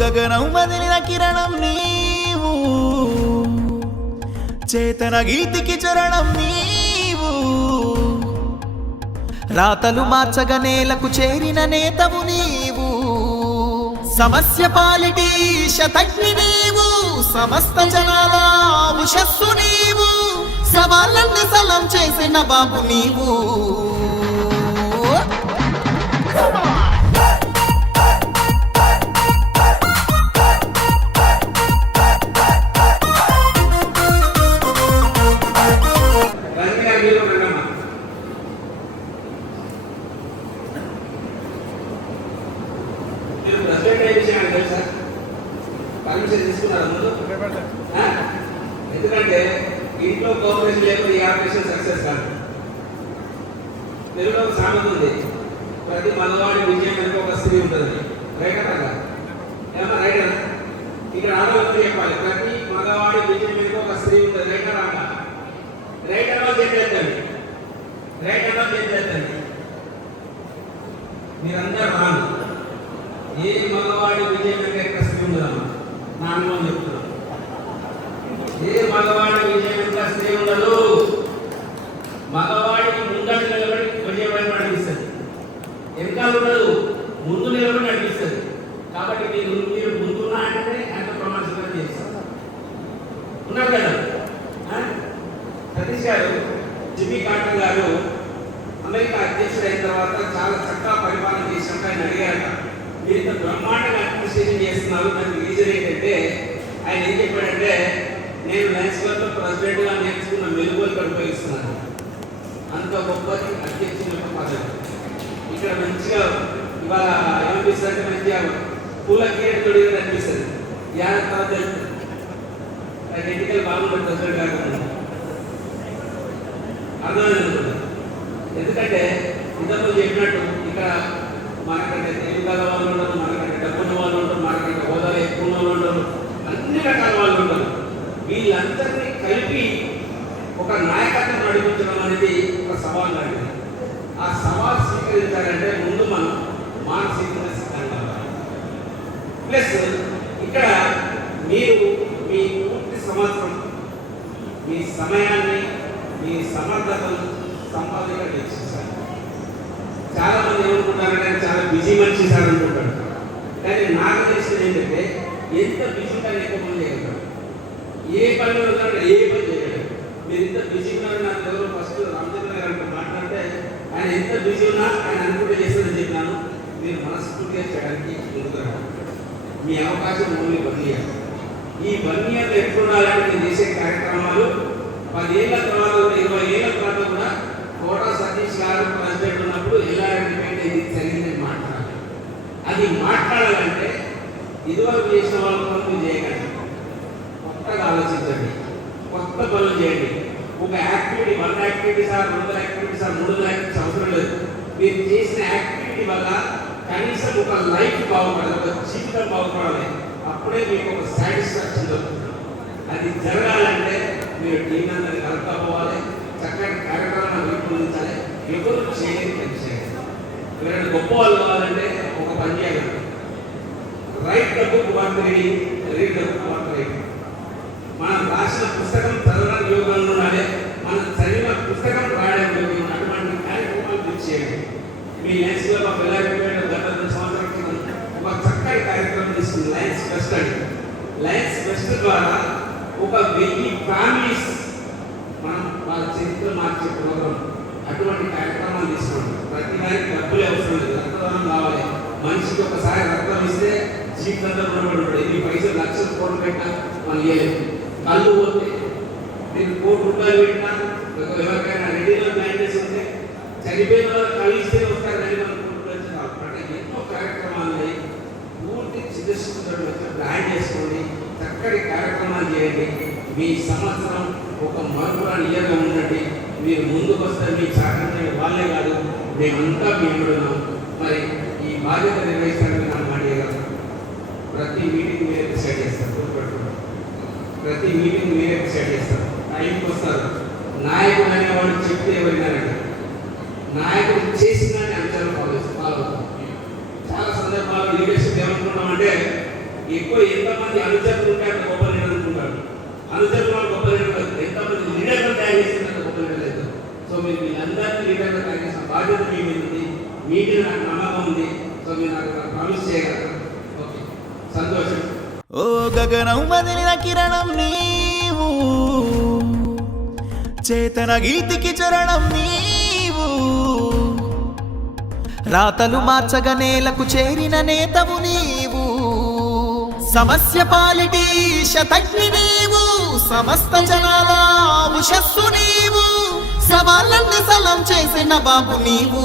గగనం వదిలిన కిరణం నీవు, చేతన గీతికి చరణం నీవు, రాతలు మార్చగా నేలకు చేరిన నేతవు నీవు, సమస్య పాలిటి శతజ్ఞి నీవు, సమస్త జనాల ఉషస్సు నీవు, సవాళ్ళన్ని సలం చేసిన బాబు నీవు. ఎందుకంటే ఇంట్లో కోఆపరేషన్ లేకపోతే ఈ ఆపరేషన్ సక్సెస్ కాదు. తెలుగులో ఒక సామెత ఉంది, ప్రతి మగవాడి విజయం వెనుక ఒక స్త్రీ ఉంటుంది. రైట్ కదా? ఏమన్నా రైట్ కదా? ఇక్కడ ఆడవాళ్ళకి చెప్పాలి, ప్రతి మగవాడి విజయం వెనుక ఒక స్త్రీ ఉంటుంది. రైట్ రాక రైట్ అన్నా చేసేద్దండి, రైట్ అన్నా చేసేద్దండి. మీరందరూ రాను. ఏ మగవాడి విజయం వెనుక ఎక్కడ స్త్రీ ఉండదమ్మా, నా అనుభవం చెప్తున్నాను. ఏ మగవాడి విజయం వెనుక స్త్రీ ఉండదు. మగవాడికి ముందడు నిలబడి విజయపడి నడిపిస్తుంది, వెనకాల ఉండదు, ముందు నిలబడి నడిపిస్తుంది. కాబట్టి మీరు ముందున్నా అంటే అంత ప్రమాణం చేస్తారు. ఉన్నారు కదా సతీష్ గారు, జిమ్మీ కార్టర్ గారు అమెరికా అధ్యక్షుడైన తర్వాత చాలా చక్కగా పరిపాలన చేసినప్పుడు ఆయన అడిగారు, మీరు ఇంత బ్రహ్మాండంగా అడ్మినిస్ట్రేషన్ చేస్తున్నారు, దానికి రీజన్ ఏంటంటే ఆయన ఏం చెప్పాడంటే, నేను లయన్స్ క్లబ్లో ప్రెసిడెంట్గా నేర్చుకున్న మెలుగులు ఇక్కడ ఉపయోగిస్తున్నాను. అంత గొప్పది అధ్యక్షుల యొక్క పదవి. ఇక్కడ మంచిగా ఇవాళ ఏమనిపిస్తుంది అంటే మంచిగా పూల క్రియేట్ తొడిగా అనిపిస్తుంది. యాద తర్వాత అది ఎన్నికలు బాగుంటుంది ప్రెసిడెంట్ కాకుండా అర్థమైంది. ఎందుకంటే ఇంతకు చెప్పినట్టు ఇక్కడ మనకంటే తెలుగు వాళ్ళు ఉండరు, మనకంటే డబ్బున్న వాళ్ళు ఉంటారు, మనకంటే హోదాలు ఎక్కువ వాళ్ళు ఉంటారు, అన్ని రకాల వాళ్ళు ఉంటారు. వీళ్ళందరినీ కలిపి ఒక నాయకత్వం నడిపించడం అనేది ఒక సవాల్ లాంటిది. ఆ సవాల్ స్వీకరించాలంటే ముందు మనం మానసికంగా సిద్ధంగా కావాలి. ప్లస్ ఇక్కడ మీరు మీ పూర్తి సంవత్సరం మీ సమయాన్ని, మీ సమర్థతను సంపాదనగా తెచ్చేసారు. చాలా మంది ఏమనుకుంటారంటే చాలా బిజీ మనిషి సార్ అనుకుంటారు. కానీ నాకు తెలిసింది ఏంటంటే ఎంత బిజీ కానీ ఎక్కువ మంది చేయగలుగుతారు. ఏ పని వెళ్తారంటే ఏ పని చేయగలరు. మీరు ఇంత బిజీ ఉన్నారు. నాకు ఎవరు ఫస్ట్ రామచంద్ర గారు అంటే మాట్లాడితే ఆయన ఎంత బిజీ ఉన్నా ఆయన అనుకుంటే చేస్తుందని చెప్పినాను. మీరు మనస్ఫూర్తిగా చేయడానికి ముందుకు మీ అవకాశం ఓన్లీ 1 year. ఈ 1 year ఎప్పుడు ఉండాలంటే మీరు చేసే కార్యక్రమాలు 10 ఏళ్ళ తర్వాత 20 ఏళ్ళ తర్వాత కూడా కోటా సతీష్ గారు ప్రెసిడెంట్ ఉన్నప్పుడు ఎలా ఇది జరిగిందని మాట్లాడాలి. అది మాట్లాడాలంటే ఇదివరకు చేసిన వాళ్ళ పనులు చేయకండి, కొత్తగా ఆలోచించండి, కొత్త పనులు చేయండి. ఒక activity 1 activity sir 2 activity sir 3 activities అవసరం లేదు. మీరు చేసిన యాక్టివిటీ వల్ల కనీసం ఒక లైఫ్ బాగుపడాలి, ఒక జీవితం బాగుపడాలి. అప్పుడే మీకు ఒక సాటిస్ఫాక్షన్ దొరుకుతుంది. అది జరగాలంటే మీరు టీం అందరినీ కలుపుకోవాలి, చక్కటి కార్యక్రమాన్ని రూపొందించాలి. ఎవరు చేయలేదు పని చేయాలి. ఎవరైనా గొప్ప వాళ్ళు కావాలంటే ఒక పని చేయాలి. Right the book worth reading, read the book worth reading. మనం రాసిన పుస్తకం చదవడానికి యోగంగా ఉండాలి, మనం చదివిన పుస్తకం రాయడానికి యోగంగా ఉండాలి. అటువంటి కార్యక్రమాలు గురించి చేయండి. మీ లయన్స్ క్లబ్ ఆఫ్ ఎల్లారెడ్డిపేట గత 2 సంవత్సరాల క్రితం ఒక చక్కటి కార్యక్రమం తీసుకుంది, లయన్స్ ఫెస్ట్ అని. లయన్స్ ఫెస్ట్ ద్వారా ఒక 1000 ఫ్యామిలీస్ మనం వాళ్ళ చరిత్ర మార్చే ప్రోగ్రాం, అటువంటి కార్యక్రమాలు తీసుకోండి. ప్రతి దానికి డబ్బులే అవసరం లేదు, రక్తదానం కావాలి. మనిషికి ఒకసారి రక్తం ఇస్తే జీవితంలో రుణపడి ఉంటాడు. ఎన్ని పైసలు లక్షలు కోట్లు పెట్టినా మనం ఇవ్వలేదు. కళ్ళు పోతే మీరు ₹1,00,00,000 పెట్టినా ఎవరికైనా రెడీలో ప్లాన్ చేసి ఉంటే చనిపోయిన వాళ్ళు కలిస్తే ఒకసారి 2,00,00,000 అంటే ఎన్నో కార్యక్రమాలని పూర్తి చిత్తశుద్ధితో ప్లాన్ చేసుకోండి. చక్కటి కార్యక్రమాలు చేయండి. మీ సంవత్సరం ఒక మరుపురాని ఇయర్గా ఉండండి. మీరు ముందుకు వస్తే మీ చాకరీ వాళ్ళే కాదు, మేమంతా మీ ఉన్నాం. మరి ఈ బాధ్యత నిర్వహిస్తారని నాకు మాట్లాడగలరు. ప్రతి మీటింగ్ మీరే డిసైడ్ చేస్తారు, ప్రతి మీటింగ్ మీరే డిసైడ్ చేస్తారు. టైంకి వస్తారు. నాయకుడు అనేవాడు చెప్తే ఎవరినారంట, నాయకుడు చేసిన అంశాలు ఫాలో అవుతాం. చాలా సందర్భాలు లీడర్షిప్ ఏమనుకున్నామంటే ఎక్కువ ఎంతమంది అనుచరులు ఉంటే అంత గొప్ప లీడర్ అనుకుంటాడు. అనుచరులు వాళ్ళు గొప్ప లీడర్ కాదు. ఎంతమంది లీడర్లు తయారు చేసినంత గొప్ప లీడర్ లేదు. సో మీరు వీళ్ళందరినీ లీడర్గా తయారు చేసిన బాధ్యత మీ మీద ఉంది. మీ మీద నాకు నమ్మకం ఉంది. సో మీరు నాకు ప్రామిస్ చేయగలరు. ఓకే, సంతోషం. ఓ గగనం వదిలిన కిరణం నీవు, చేతన గీతికి చరణం నీవు, రాతలు మార్చగ నేలకు చేరిన నేతవు నీవు, సమస్య పాలిటి శతజ్ఞి నీవు, సమస్త జనాల ఉషస్సు నీవు, సవాళ్ళన్ని సలం చేసిన బాబు నీవు.